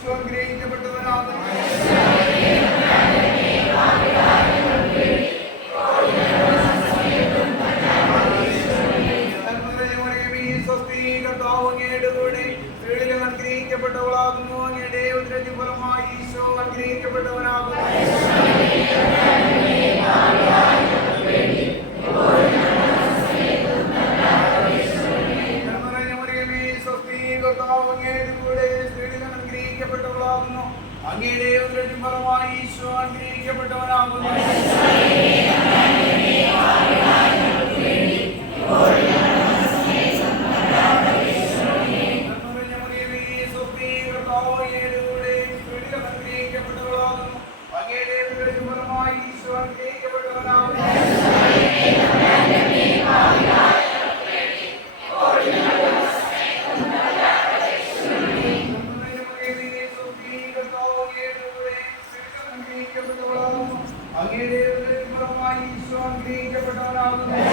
ഈശോ അനുഗ്രഹിക്കപ്പെട്ടവനാകുന്നു. കർത്താവ് അങ്ങയുടെ കൂടെ സ്ത്രീകളിൽ അനുഗ്രഹിക്കപ്പെട്ടവളാകുന്നു. അങ്ങയുടെ ഉദരത്തിൻ ഫലമായി ഈശോ അനുഗ്രഹിക്കപ്പെട്ടവനാകുന്നു. കർത്താവ് അങ്ങയുടെ കൂടെ സ്ത്രീകളിൽ അനുഗ്രഹിക്കപ്പെട്ടവളാകുന്നു. അങ്ങയുടെ ഉദരത്തിൻ ഫലമായി ഈശോ അനുഗ്രഹിക്കപ്പെട്ടവനാകുന്നു. അങ്ങയുടെ